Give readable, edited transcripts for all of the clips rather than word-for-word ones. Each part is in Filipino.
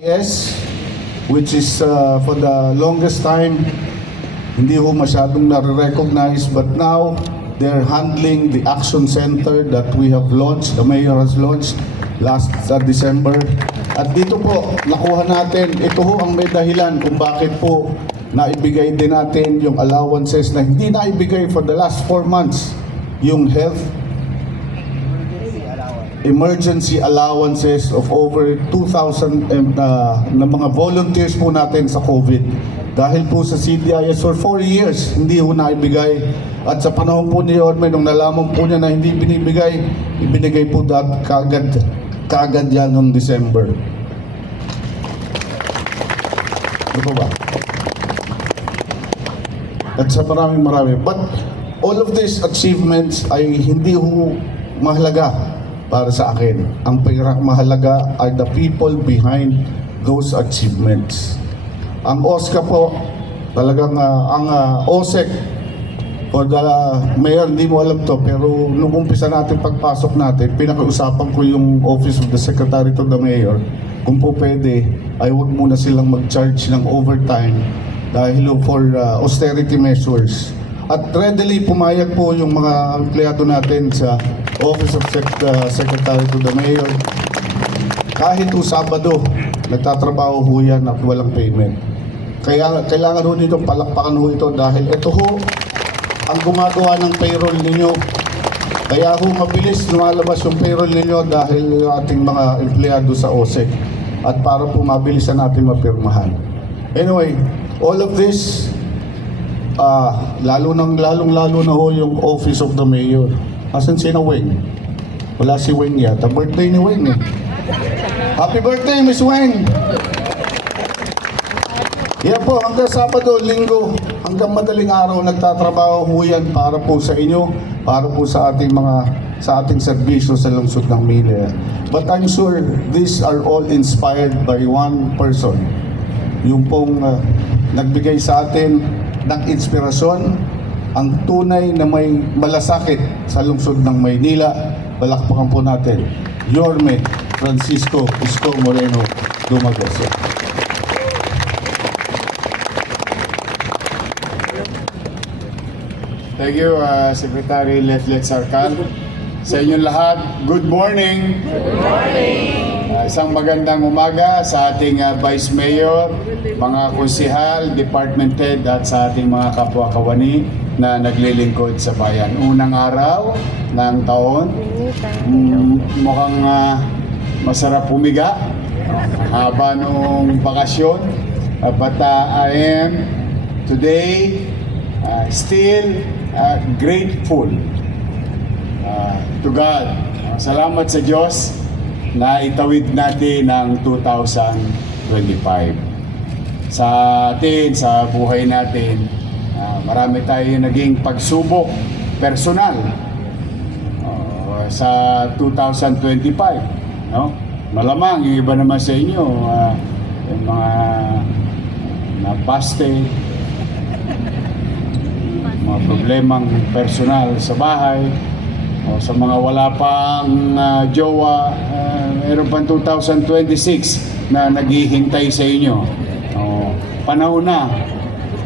Yes, which is for the longest time hindi ho masyadong nare-recognize, but now they're handling the action center that we have launched, the mayor has launched last December. At dito po, nakuha natin, ito ho ang may dahilan kung bakit po naibigay din natin yung allowances na hindi naibigay for the last 4 months, yung health emergency allowances of over 2,000 na mga volunteers po natin sa COVID. Dahil po sa CDIS for 4 years, hindi ho naibigay. At sa panahon po ni Orme, nung nalaman po niya na hindi binibigay, ibinigay po kaagad yan noong December. Ano po ba? At sa marami. But all of these achievements ay hindi ho mahalaga para sa akin. Ang mahalaga are the people behind those achievements. Ang OSCA po, talagang ang OSEC, for the mayor, hindi mo alam to, pero nung umpisa natin pagpasok natin, pinakiusapan ko yung Office of the Secretary to the Mayor, kung po pwede, ay huwag muna silang mag-charge ng overtime dahil for austerity measures. At readily pumayag po yung mga empleyado natin sa Office of Secretary to the Mayor. Kahit po Sabado, nagtatrabaho ho yan at walang payment. Kaya kailangan ho nitong palakpakan ho ito dahil ito ho ang gumagawa ng payroll ninyo. Kaya ho mabilis lumalabas yung payroll ninyo dahil yung ating mga empleyado sa OSEC. At para po mabilisan natin mapirmahan. Anyway, all of this, lalong na ho yung Office of the Mayor. Asan si na Weng? Wala si Weng yata. Birthday ni Weng eh. Happy birthday, Miss Weng! Yan po, hanggang Sabado, Linggo, hanggang madaling araw, nagtatrabaho ho yan para po sa inyo, para po sa ating serbisyo sa lungsod ng Manila. But I'm sure these are all inspired by one person. Yung pong nagbigay sa atin ng inspirasyon, ang tunay na may malasakit sa lungsod ng Maynila. Palakpakan po natin, Yorme Francisco Isko Moreno Dumagoso. Thank you, Secretary Letlet Sarkal. Sa inyong lahat, good morning! Good morning! Isang magandang umaga sa ating Vice Mayor, mga konsihal, department head at sa ating mga kapwa-kawani na naglilingkod sa bayan. Unang araw ng taon, mukhang masarap humiga, haba nung bakasyon. But I am today still grateful to God. Salamat sa Diyos na itawid natin ng 2025. Sa atin, sa buhay natin, marami tayo naging pagsubok personal sa 2025. No? Malamang yung iba naman sa inyo, yung mga napaste, mga problemang personal sa bahay, o sa mga wala pang jowa, meron pang 2026 na naghihintay sa inyo. Panahon na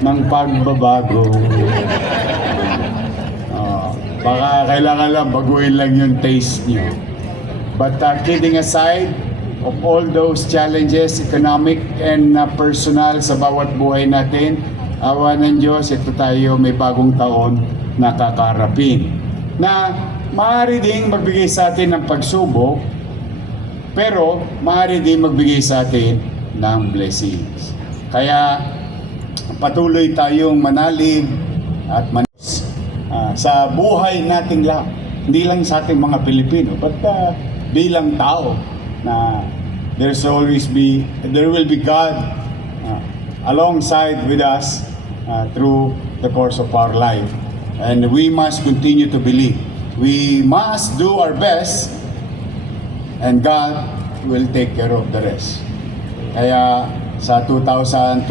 ng pagbabago. Baka kailangan lang baguhin lang yung taste nyo. But kidding aside of all those challenges, economic and personal sa bawat buhay natin, awa ng Diyos, ito tayo may bagong taon na kakarapin. Na maaari ding magbigay sa atin ng pagsubok, pero maaari ding magbigay sa atin ng blessings. Kaya patuloy tayong manalig at sa buhay nating lahat. Hindi lang sa ating mga Pilipino, but bilang tao na there will be God alongside with us through the course of our life. And we must continue to believe. We must do our best and God will take care of the rest. Kaya sa 2026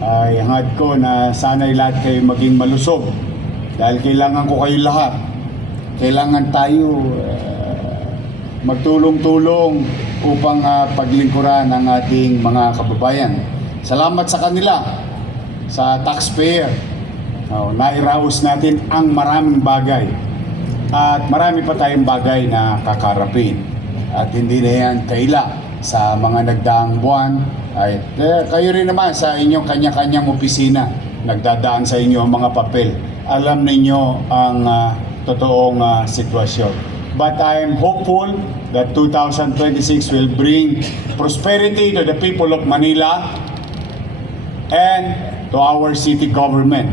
ay hangad ko na sana'y lahat kayo maging malusog. Dahil kailangan ko kayo lahat. Kailangan tayo magtulong-tulong upang paglingkuran ang ating mga kababayan. Salamat sa kanila, sa taxpayer. Nairaos natin ang maraming bagay. At marami pa tayong bagay na kakarapin. At hindi na yan kaila sa mga nagdaang buwan. Ay, kayo rin naman sa inyong kanya-kanyang opisina, nagdadaan sa inyo ang mga papel. Alam ninyo ang totoong sitwasyon. But I am hopeful that 2026 will bring prosperity to the people of Manila and to our city government.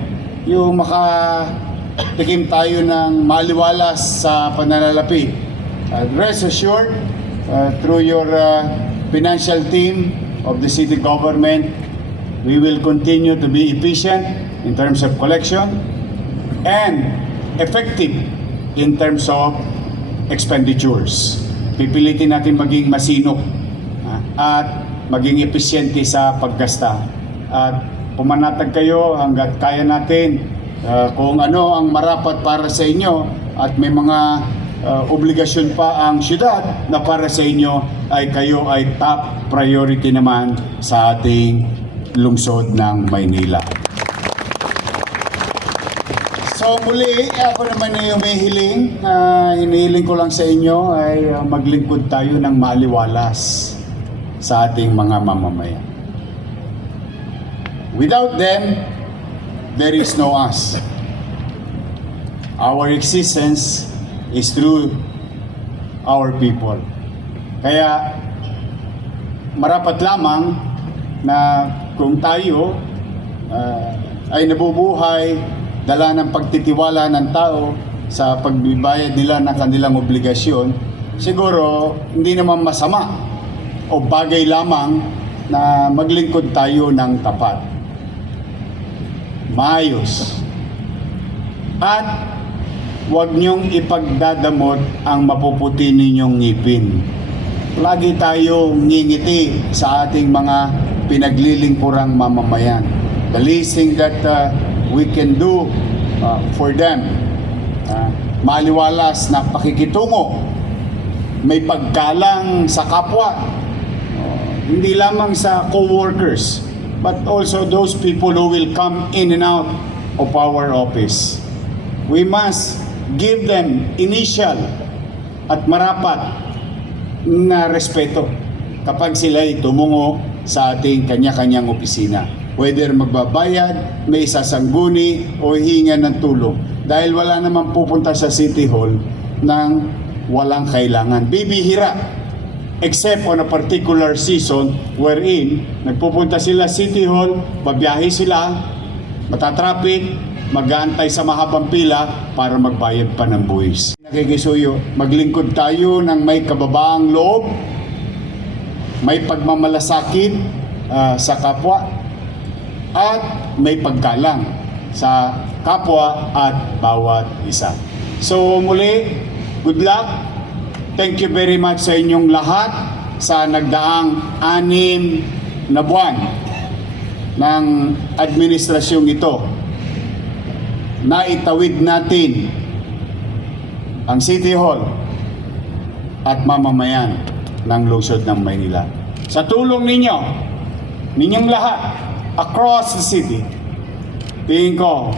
Yung makatikim tayo ng maliwalas sa pananalapi. Rest assured, through your financial team of the city government, we will continue to be efficient in terms of collection and effective in terms of expenditures. Pipilitin natin maging masinop at maging epesyente sa paggasta. At pumanatag kayo hanggat kaya natin kung ano ang marapat para sa inyo at may mga obligasyon pa ang syudad na para sa inyo ay kayo ay top priority naman sa ating lungsod ng Maynila. So muli, ako naman ay humihiling, hinihiling ko lang sa inyo ay maglingkod tayo ng maliwalas sa ating mga mamamayan. Without them, there is no us. Our existence is through our people. Kaya marapat lamang na kung tayo ay nabubuhay dala ng pagtitiwala ng tao sa pagbibayad nila ng kanilang obligasyon, siguro hindi naman masama o bagay lamang na maglingkod tayo ng tapat, maayos, at huwag niyong ipagdadamot ang mapuputi ninyong ngipin. Lagi tayo ngingiti sa ating mga pinaglilingkurang mamamayan. The least thing that we can do for them, maliwalas na pakikitungo, may paggalang sa kapwa, hindi lamang sa co-workers, but also those people who will come in and out of our office. We must give them initial at marapat na respeto kapag sila'y tumungo sa ating kanya-kanyang opisina. Whether magbabayad, may sasangguni o hihinga ng tulong. Dahil wala naman pupunta sa City Hall ng walang kailangan. Bibihira. Except on a particular season wherein nagpupunta sila City Hall, babiyahe sila, matatraffic, mag-aantay sa mahabang pila para magbayad pa ng buwis. Nakikisuyo, maglingkod tayo ng may kababaang loob, may pagmamalasakit sa kapwa, at may paggalang sa kapwa at bawat isa. So muli, good luck. Thank you very much sa inyong lahat sa nagdaang 6 na buwan ng administrasyong ito. Naitawid natin ang City Hall at mamamayan ng lungsod ng Maynila. Sa tulong ninyong lahat, across the city, tingin ko,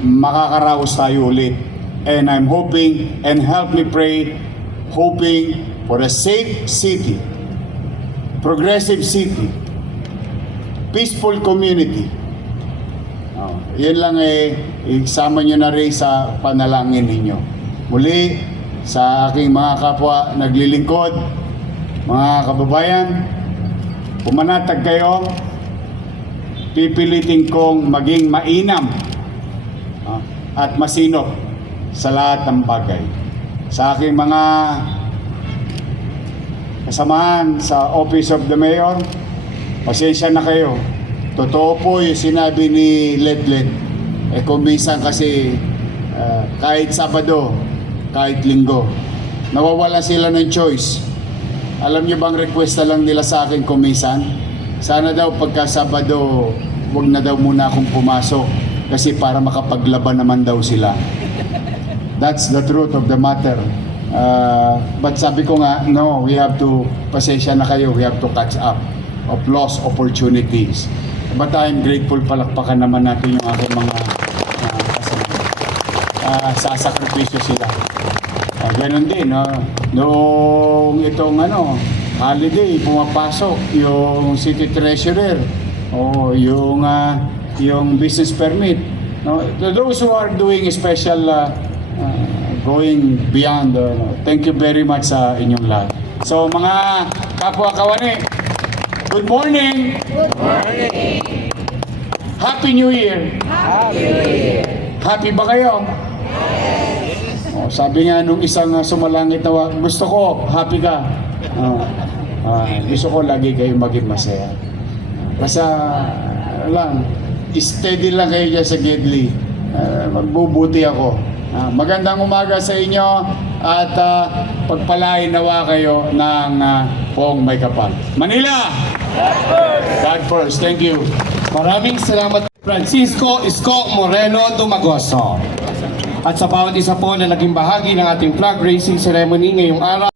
makakaraos tayo ulit. And I'm hoping, and help me pray, hoping for a safe city, progressive city, peaceful community. Yan lang isama nyo na rin sa panalangin ninyo. Muli, sa aking mga kapwa naglilingkod, mga kababayan, pumanatag kayo, pipilitin kong maging mainam at masinop sa lahat ng bagay. Sa aking mga kasamahan sa Office of the Mayor, pasensya na kayo. Totoo po yung sinabi ni Letlet. Kung minsan kasi kahit Sabado, kahit Linggo, nawawalan sila ng choice. Alam niyo bang request na lang nila sa akin kung minsan? Sana daw pagka Sabado, wag na daw muna akong pumasok kasi para makapaglaban naman daw sila. That's the truth of the matter. But sabi ko nga, no, we have to, pasensya na kayo, we have to catch up of lost opportunities. But I'm grateful, palakpakan naman natin yung aking mga kasama. Sasakripisyo sila. Ganon din, no? Noong itong holiday, pumapasok yung city treasurer o yung business permit. No? Those who are doing special going beyond, thank you very much sa inyong lahat. So mga kapwa kawani, good morning! Good morning! Happy New Year! Happy New Year! Happy ba kayo? Oh, sabi nga nung isang sumalangit na gusto ko, happy ka. Gusto ko lagi kayo maging masaya. Basta lang, steady lang kayo dyan sa Gedli. Magbubuti ako. Magandang umaga sa inyo at pagpalain nawa kayo ng Poong May Kapal. Manila! God first. Thank you. Maraming salamat Francisco Isko Moreno Dumagoso. At sa bawat isa po na naging bahagi ng ating flag raising ceremony ngayong araw.